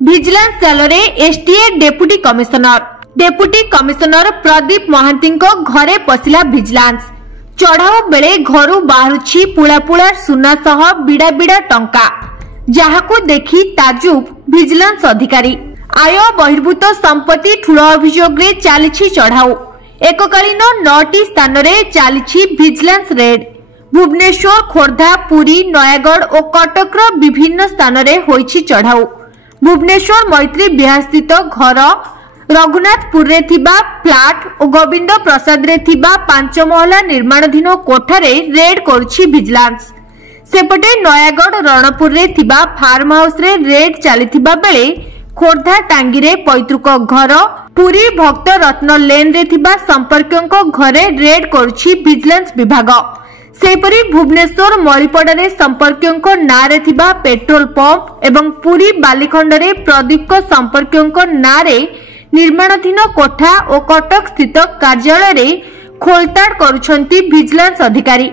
Vigilance ଜାଲରେ STA deputy commissioner Pradeep ମହାନ୍ତିଙ୍କ ଘରେ ପଶିଲା ଭିଜିଲାନ୍ସ। ଚଢାଉ ବେଳେ ଘରୁ ବାହାରୁଛି ପୁଳା ପୁଳା ସୁନା ସହ ବିଡ଼ା ବିଡ଼ା ଟଙ୍କା, ଯାହାକୁ ଦେଖି ତାଜୁବ ଭିଜିଲାନ୍ସ ଅଧିକାରୀ। ଆୟ ବହିର୍ଭୂତ ସମ୍ପତ୍ତି ଠୁଳ ଅଭିଯୋଗରେ ଚାଲିଛି ଚଢାଉ। एककालीन 9टी स्थान रे चालिछि विजिलेंस रेड। भुवनेश्वर, खोर्धा, पुरी, नयागढ़ और कटक विभिन्न स्थान रे होइछि चढ़ाऊ। भुवनेश्वर मैत्री विहार स्थित घर, रघुनाथपुर रे थिबा फ्लैट और गोविंद प्रसाद रे थिबा 5 महला निर्माणाधीन कोठारे रेड करुछि विजिलेंस। सेपटे नयागढ़ रणपुर रे थिबा फार्म हाउस रे रेड चलिथिबा बेले खोर्धा टांगी रे पैतृक घर, पुरी भक्त रत्न लेन रे थिबा संपर्कियों घरे रेड करुछि विजिलेंस विभाग। सेपरी भुवनेश्वर मलिपड़ा रे संपर्कियों नाँ रे थिबा पेट्रोल पंप एवं पुरी बालीखंड रे प्रदीप संपर्कियों नाँ रे निर्माणाधीन कोठा और कटक स्थित कार्यालय रे खोलताड़ करुछंती विजिलेंस अधिकारी।